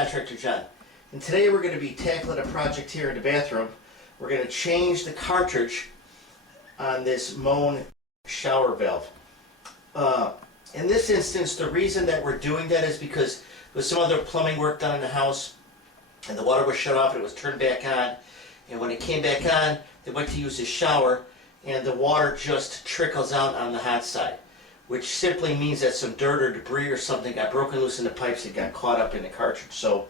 Contractor John, and today we're going to be tackling a project here in the bathroom. We're going to change the cartridge on this Moen shower valve. In this instance, the reason that we're doing that is because with some other plumbing work done in the house, and the water was shut off and it was turned back on, and when it came back on, they went to use the shower, and the water just trickles out on the hot side, which simply means that some dirt or debris or something got broken loose in the pipes and got caught up in the cartridge. So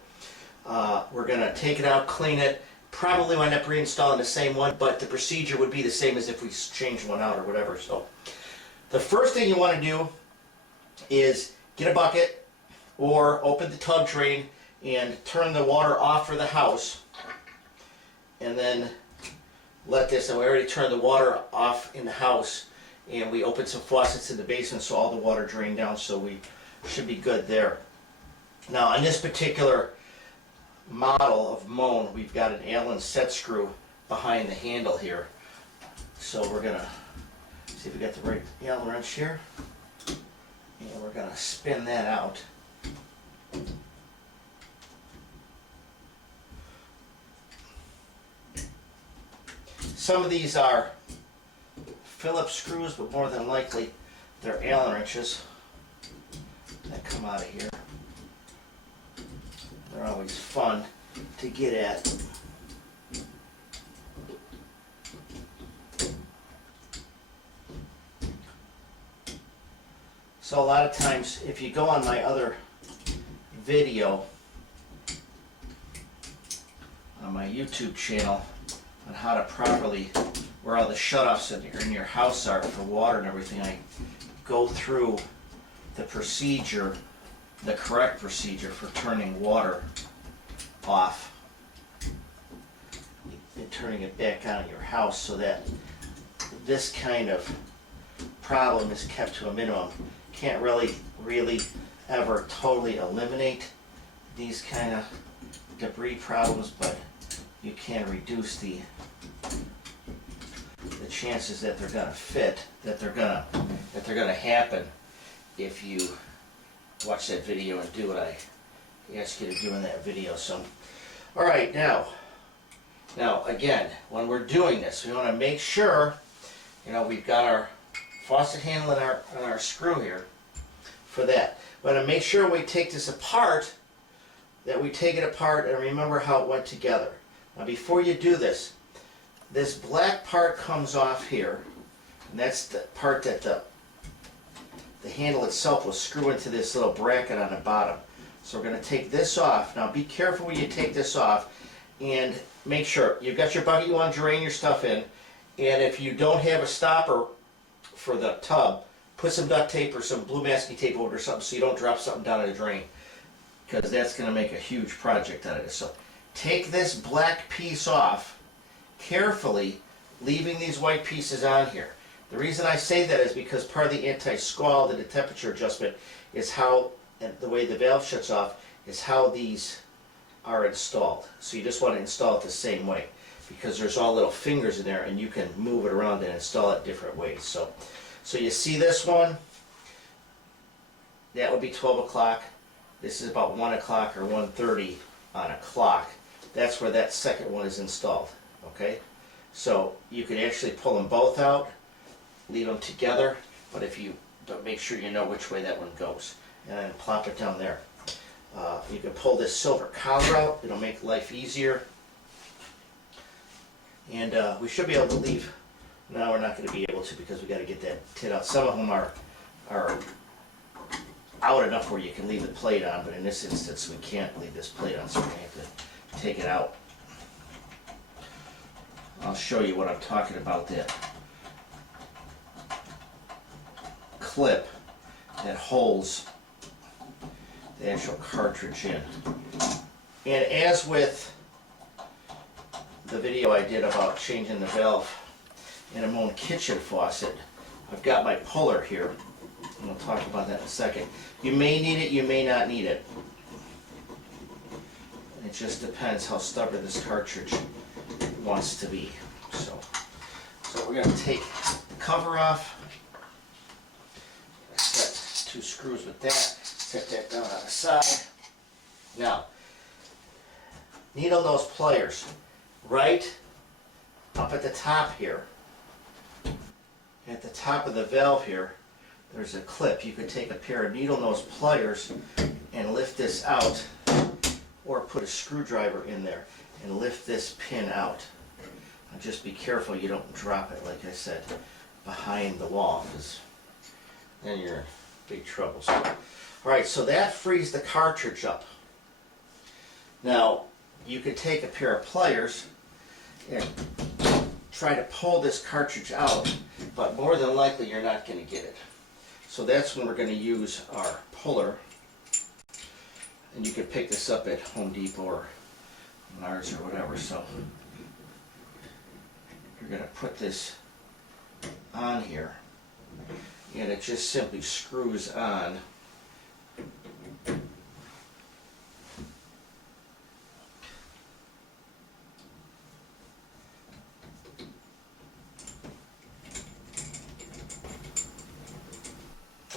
we're going to take it out, clean it, probably wind up reinstalling the same one, but the procedure would be the same as if we changed one out or whatever. So the first thing you want to do is get a bucket or open the tub drain and turn the water off for the house, and then let this, and we already turned the water off in the house, and we opened some faucets in the basement so all the water drained down, so we should be good there. Now on this particular model of Moen, we've got an Allen set screw behind the handle here, so we're gonna see if we got the right Allen wrench here, and we're gonna spin that out. Some of these are Phillips screws, but more than likely they're Allen wrenches that come out of here. They're always fun to get at. So a lot of times, if you go on my other video on my YouTube channel on how to properly, where all the shutoffs in your house are for water and everything, I go through the procedure, the correct procedure for turning water off and turning it back on in your house so that this kind of problem is kept to a minimum. Can't really ever totally eliminate these kind of debris problems, but you can reduce the chances that they're gonna fit, that they're gonna happen if you watch that video and do what I ask you to do in that video. So, all right, now again, when we're doing this, we want to make sure, we've got our faucet handle and our screw here for that. We want to make sure we take this apart, that we take it apart and remember how it went together. Now before you do this, this black part comes off here, and that's the part that the handle itself will screw into this little bracket on the bottom. So we're going to take this off. Now be careful when you take this off, and make sure you've got your bucket you want to drain your stuff in, and if you don't have a stopper for the tub, put some duct tape or some blue masking tape over it or something so you don't drop something down in the drain, because that's going to make a huge project out of this. So take this black piece off carefully, leaving these white pieces on here. The reason I say that is because part of the anti-scald and the temperature adjustment is how, and the way the valve shuts off, is how these are installed. So you just want to install it the same way, because there's all little fingers in there and you can move it around and install it different ways. So you see this one, that would be 12 o'clock. This is about 1 o'clock or 1:30 on a clock. That's where that second one is installed. Okay, so you can actually pull them both out, leave them together, but if you don't, make sure you know which way that one goes, and then plop it down there. You can pull this silver collar out, it'll make life easier, and we should be able to leave. Now we're not going to be able to, because we got to get that tit out. Some of them are out enough where you can leave the plate on, but in this instance we can't leave this plate on, so we have to take it out. I'll show you what I'm talking about, that clip that holds the actual cartridge in. And as with the video I did about changing the valve in a Moen kitchen faucet, I've got my puller here, and we'll talk about that in a second. You may need it, you may not need it. It just depends how stubborn this cartridge wants to be. So we're going to take the cover off, set 2 screws with that, set that down on the side. Now, needle nose pliers right up at the top here. At the top of the valve here, there's a clip. You could take a pair of needle nose pliers and lift this out, or put a screwdriver in there and lift this pin out. And just be careful you don't drop it, like I said, behind the wall, because then you're in big trouble. Alright, so that frees the cartridge up. Now, you could take a pair of pliers and try to pull this cartridge out, but more than likely you're not going to get it. So that's when we're going to use our puller. And you can pick this up at Home Depot or Menards or whatever. So you're going to put this on here, and it just simply screws on.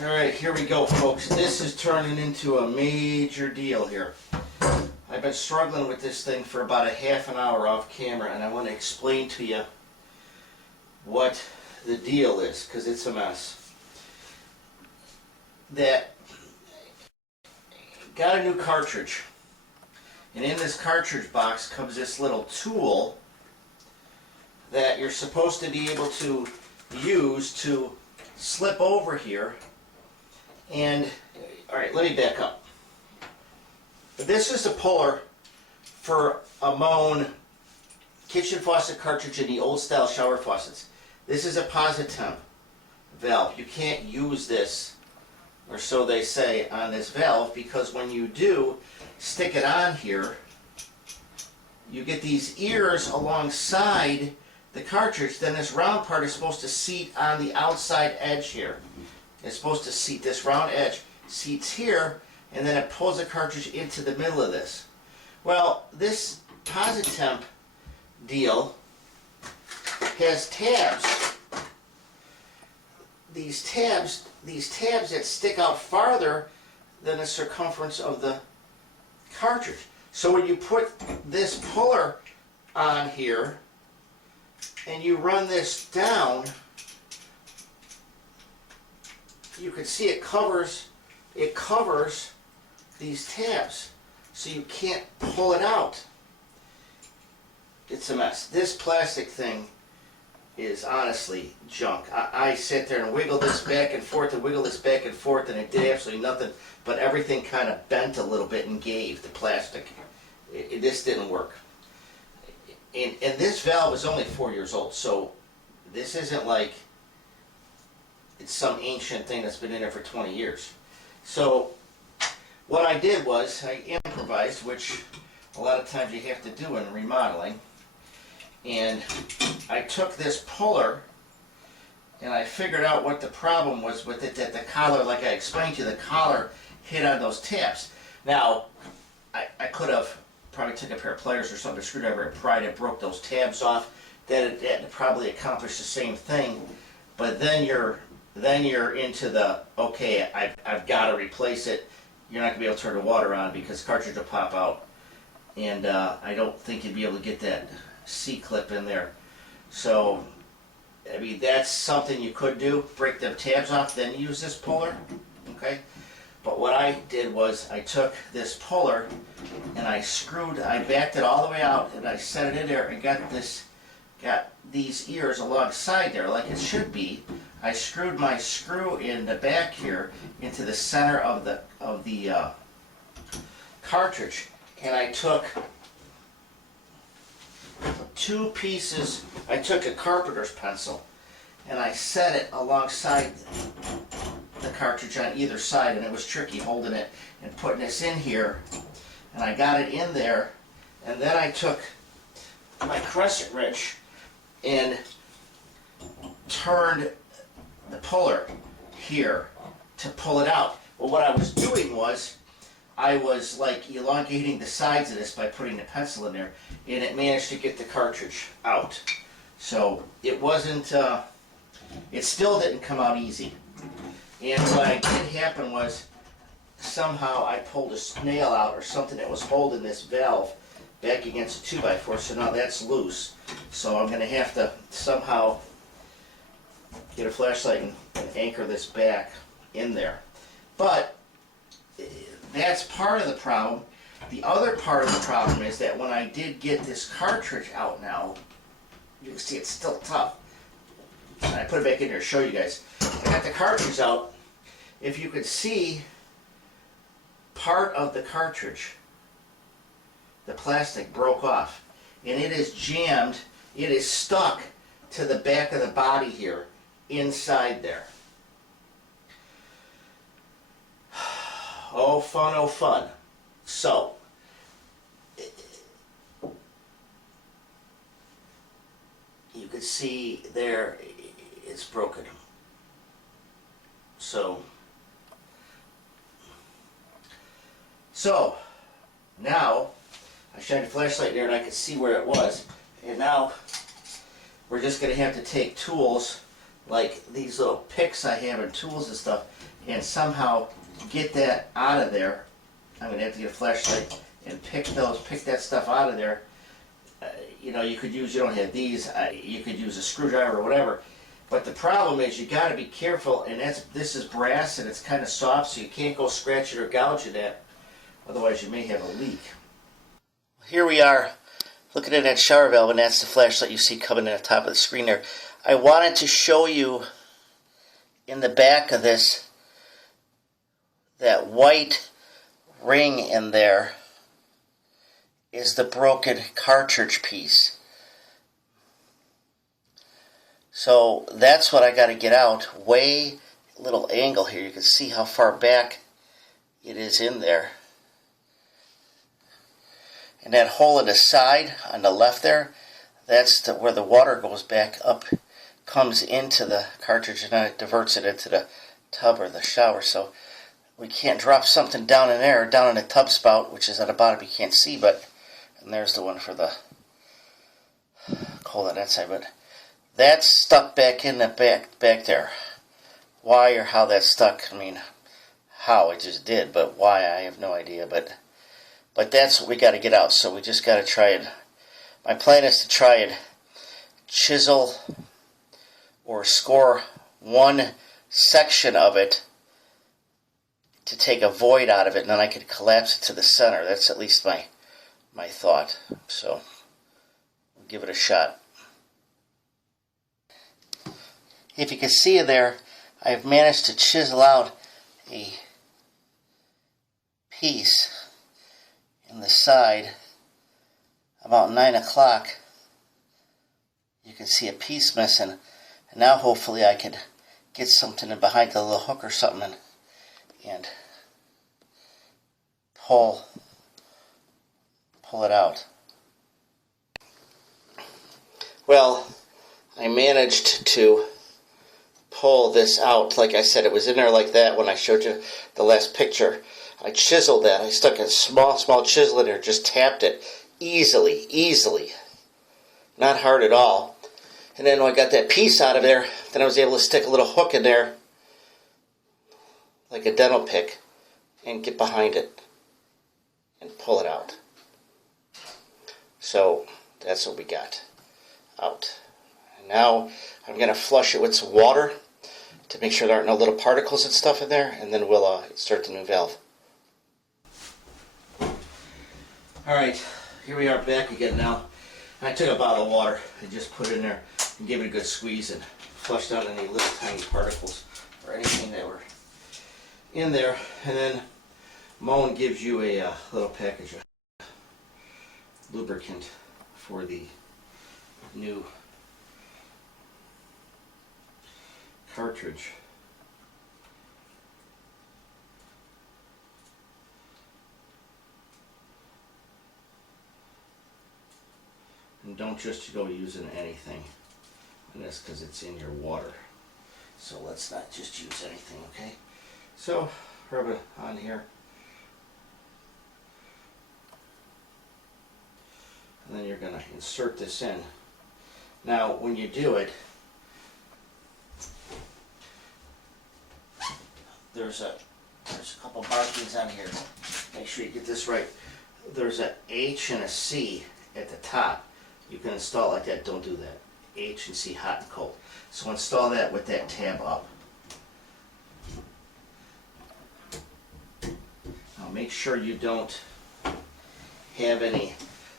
Alright, here we go, folks. This is turning into a major deal here. I've been struggling with this thing for about a half an hour off camera, and I want to explain to you what the deal is, because it's a mess. That got a new cartridge, and in this cartridge box comes this little tool that you're supposed to be able to use to slip over here. And, alright, let me back up. This is the puller for a Moen kitchen faucet cartridge in the old style shower faucets. This is a positemp valve. You can't use this, or so they say, on this valve, because when you do stick it on here, you get these ears alongside the cartridge. Then this round part is supposed to seat on the outside edge here. It's supposed to seat, this round edge seats here, and then it pulls the cartridge into the middle of this. Well, this positemp deal has tabs. These tabs that stick out farther than the circumference of the cartridge. So when you put this puller on here and you run this down, you can see it covers these tabs, so you can't pull it out. It's a mess. This plastic thing is honestly junk. I sit there and wiggle this back and forth and wiggle this back and forth, and it did absolutely nothing, but everything kind of bent a little bit and gave, the plastic. This didn't work. And this valve is only 4 years old, so this isn't like it's some ancient thing that's been in there for 20 years. So what I did was I improvised, which a lot of times you have to do in remodeling. And I took this puller and I figured out what the problem was with it, that the collar, like I explained to you, the collar hit on those tabs. Now, I could have probably took a pair of pliers or something, a screwdriver, and pried it, broke those tabs off. That probably accomplished the same thing. But then you're into the, okay, I've got to replace it. You're not going to be able to turn the water on because the cartridge will pop out. And I don't think you'd be able to get that C-clip in there. So, I mean, that's something you could do. Break them tabs off, then use this puller. Okay? But what I did was I took this puller and I backed it all the way out and I set it in there and got these ears alongside there like it should be. I screwed my screw in the back here into the center of the cartridge, and I took two pieces. I took a carpenter's pencil and I set it alongside the cartridge on either side, and it was tricky holding it and putting this in here, and I got it in there, and then I took my crescent wrench and turned the puller here to pull it out. Well, what I was doing was I was like elongating the sides of this by putting the pencil in there, and it managed to get the cartridge out. So it wasn't, it still didn't come out easy. And what I did happen was somehow I pulled a nail out or something that was holding this valve back against a 2x4, so now that's loose. So I'm going to have to somehow get a flashlight and anchor this back in there. But that's part of the problem. The other part of the problem is that when I did get this cartridge out now, you can see it's still tough. And I put it back in here to show you guys. I got the cartridge out. If you could see part of the cartridge, the plastic broke off. And it is jammed, it is stuck to the back of the body here, inside there. Oh fun, oh fun. So, you can see there, it's broken. So now I shined a flashlight there and I could see where it was. And now we're just going to have to take tools like these little picks I have and tools and stuff and somehow get that out of there. I'm going to have to get a flashlight and pick that stuff out of there. You know, you don't have these, you could use a screwdriver or whatever. But the problem is you got to be careful, and this is brass and it's kind of soft, so you can't go scratch it or gouge it at, otherwise you may have a leak. Here we are looking at that shower valve, and that's the flashlight you see coming in the top of the screen there. I wanted to show you in the back of this, that white ring in there is the broken cartridge piece. So that's what I got to get out. Way little angle here. You can see how far back it is in there. And that hole in the side on the left there, that's where the water goes back up, comes into the cartridge, and then it diverts it into the tub or the shower. So we can't drop something down in there, down in the tub spout, which is at the bottom you can't see, but, and there's the one for the coal on that side, but that's stuck back in the back there. Why or how that's stuck, I mean, how it just did, but why, I have no idea, but that's what we got to get out, so we just got to try it. My plan is to try and chisel or score one section of it to take a void out of it, and then I could collapse it to the center. That's at least my thought. So we'll give it a shot. If you can see there, I've managed to chisel out a piece in the side about 9 o'clock. You can see a piece missing, and now hopefully I could get something in behind the little hook or something and pull it out. Well, I managed to pull this out. Like I said, it was in there like that when I showed you the last picture. I chiseled that. I stuck a small chisel in there, just tapped it easily. Not hard at all. And then when I got that piece out of there, then I was able to stick a little hook in there, like a dental pick, and get behind it and pull it out. So that's what we got out. And now I'm going to flush it with some water to make sure there aren't no little particles and stuff in there, and then we'll start the new valve. Alright, here we are back again now. I took a bottle of water and just put it in there and gave it a good squeeze and flushed out any little tiny particles or anything that were in there. And then Moen gives you a little package of lubricant for the new cartridge. And don't just go using anything on this because it's in your water. So let's not just use anything, okay? So rub it on here. And then you're going to insert this in. Now when you do it, there's a couple markings on here. Make sure you get this right. there's a H and a C at the top. You can install it like that. Don't do that. H and C, hot and cold. So install that with that tab up. Now make sure you don't have any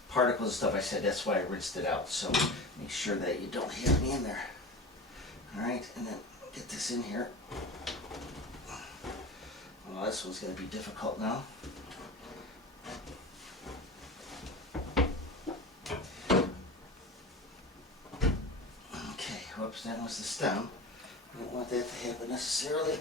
particles and stuff. I said that's why I rinsed it out. So make sure that you don't have any in there. Alright, and then get this in here. Well, this one's going to be difficult now. Okay, whoops, that was the stem. I don't want that to happen necessarily.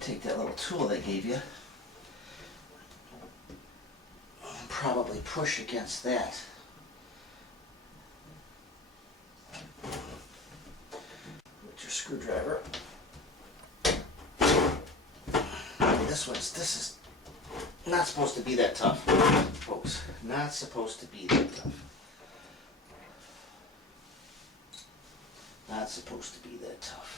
Take that little tool they gave you and probably push against that. With your screwdriver. This is not supposed to be that tough, folks. Not supposed to be that tough. Not supposed to be that tough.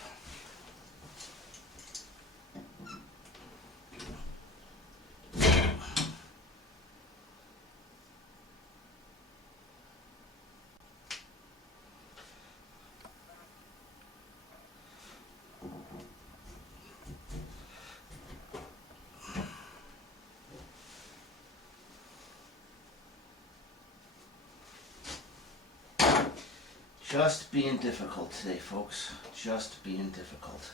Just being difficult today, folks. Just being difficult.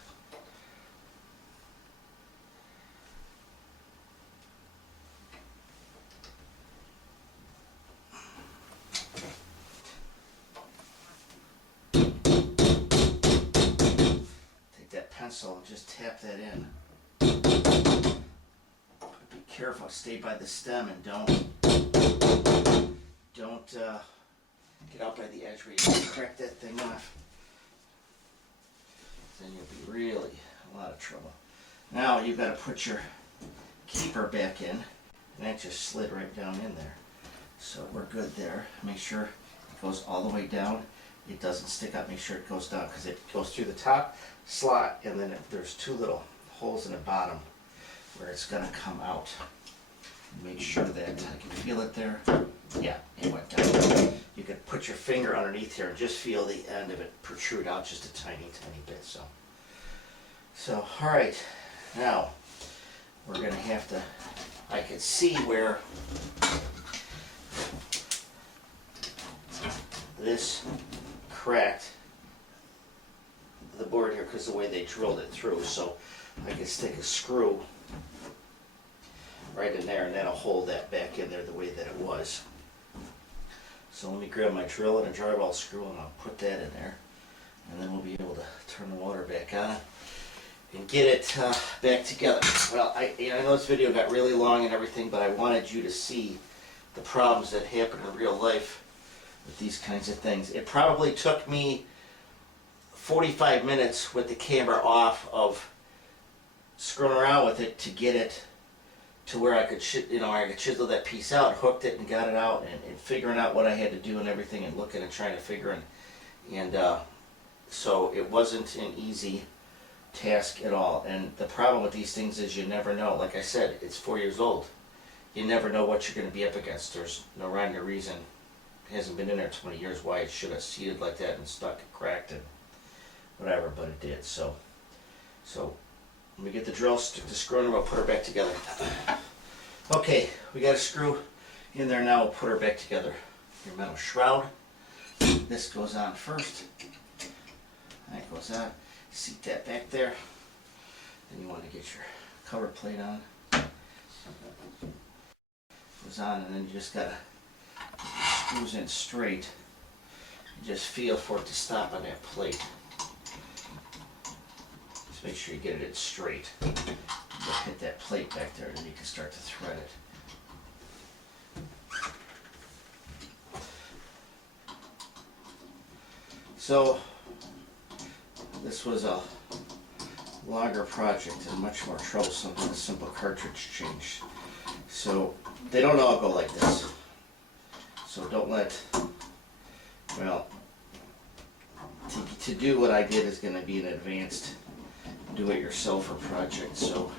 Take that pencil and just tap that in. Be careful. Stay by the stem and don't get out by the edge where you can crack that thing off. Then you'll be really a lot of trouble. Now you've got to put your keeper back in, and that just slid right down in there. So we're good there. Make sure it goes all the way down. It doesn't stick up. Make sure it goes down because it goes through the top slot, and then there's two little holes in the bottom where it's going to come out. Make sure that I can feel it there. Yeah, it went down. You can put your finger underneath here and just feel the end of it protrude out just a tiny, tiny bit. So all right, now we're going to have to, I can see where this cracked the board here because the way they drilled it through. So I can stick a screw right in there, and that'll hold that back in there the way that it was. So let me grab my drill and a drywall screw, and I'll put that in there, and then we'll be able to turn the water back on and get it back together. Well, I know this video got really long and everything, but I wanted you to see the problems that happen in real life with these kinds of things. It probably took me 45 minutes with the camera off of screwing around with it to get it to where I could, I could chisel that piece out, hooked it and got it out, and figuring out what I had to do and everything, and looking and trying to figure so it wasn't an easy task at all. And the problem with these things is you never know. Like I said, it's 4 years old. You never know what you're going to be up against. There's no rhyme or reason. It hasn't been in there 20 years why it should have seated like that and stuck and cracked and whatever, but it did. So let me get the drill, stick the screw in, and we'll put her back together. Okay, we got a screw in there now. We'll put her back together. Your metal shroud. This goes on first. That goes on. Seat that back there. Then you want to get your cover plate on. Goes on, and then you just gotta get your screws in straight. You just feel for it to stop on that plate. Just make sure you get it in straight. You hit that plate back there, and then you can start to thread it. So this was a longer project and much more troublesome than a simple cartridge change. So they don't all go like this. So don't let, well, to do what I did is going to be an advanced do-it-yourselfer project. So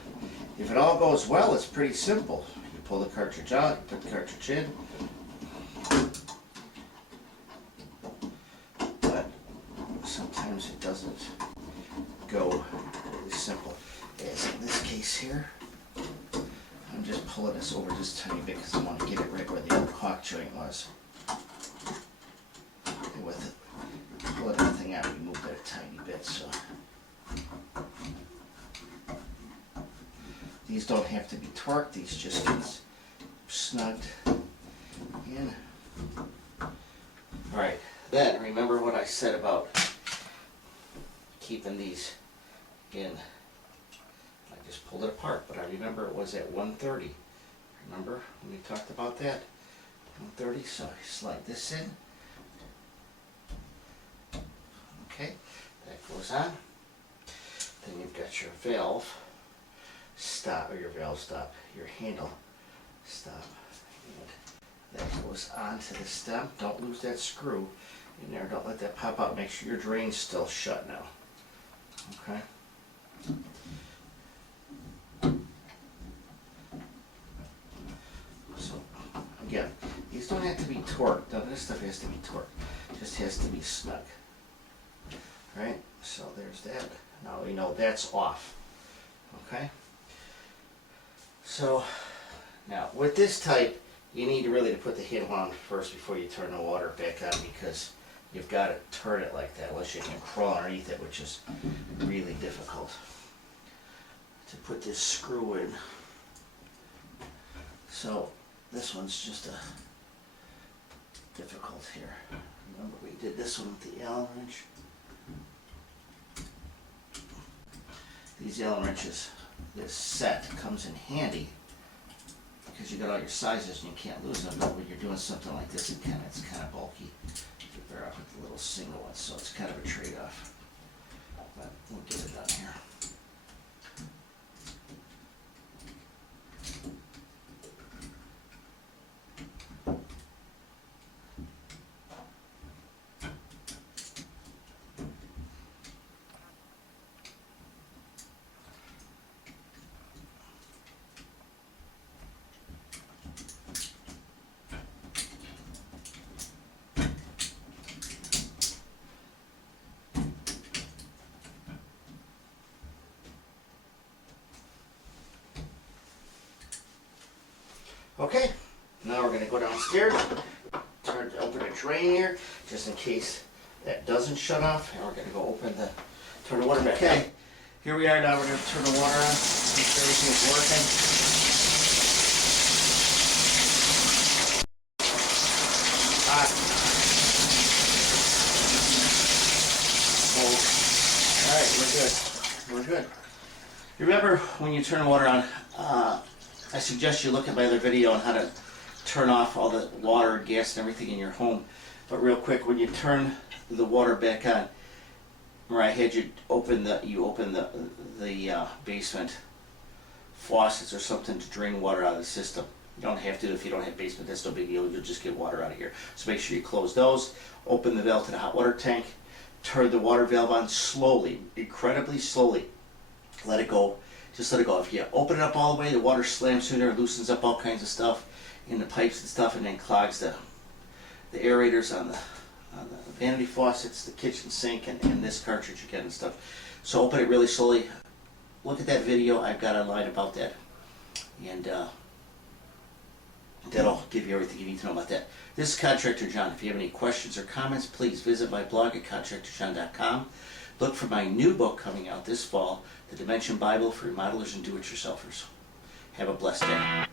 if it all goes well, it's pretty simple. You pull the cartridge out, you put the cartridge in. But sometimes it doesn't go really simple. As in this case here, I'm just pulling this over just a tiny bit because I want to get it right where the other hawk joint was. And with it, pull everything out, we move that a tiny bit. So these don't have to be torqued, these just get snugged in. Alright, then remember what I said about keeping these in. I just pulled it apart, but I remember it was at 130. Remember when we talked about that? 130, so I slide this in. Okay, that goes on. Then you've got your valve stop, or your valve stop, your handle stop. And that goes onto the stem. Don't lose that screw in there. Don't let that pop out. Make sure your drain's still shut now. Okay. So again, these don't have to be torqued. None of this stuff has to be torqued. It just has to be snug. Right? So there's that. Now we know that's off. Okay? So now with this type, you need really to put the handle on first before you turn the water back on, because you've got to turn it like that unless you can crawl underneath it, which is really difficult. To put this screw in. So this one's just difficult here. Remember we did this one with the Allen wrench. These Allen wrenches, this set comes in handy because you got all your sizes and you can't lose them. But when you're doing something like this, it's kind of bulky. You're better off with the little single ones, so it's kind of a trade-off. But we'll get it done here. Okay, now we're going to go downstairs, open a drain here, just in case that doesn't shut off, and we're going to go turn the water back. Okay, here we are now, we're going to turn the water on, make sure everything's working. Hot. Alright, we're good. We're good. Remember when you turn the water on, I suggest you look at my other video on how to turn off all the water, gas, and everything in your home. But real quick, when you turn the water back on, where I had you open the basement faucets or something to drain water out of the system. You don't have to if you don't have basement. That's no big deal. You'll just get water out of here. So make sure you close those. Open the valve to the hot water tank. Turn the water valve on slowly, incredibly slowly. Let it go. Just let it go. If you open it up all the way, the water slams sooner, loosens up all kinds of stuff in the pipes and stuff, and then clogs the aerators on the vanity faucets, the kitchen sink, and this cartridge again and stuff. So open it really slowly. Look at that video I've got online about that, and that'll give you everything you need to know about that. This is Contractor John. If you have any questions or comments, please visit my blog at contractorjohn.com. Look for my new book coming out this fall, The Dimension Bible for Remodelers and Do-It-Yourselfers. Have a blessed day.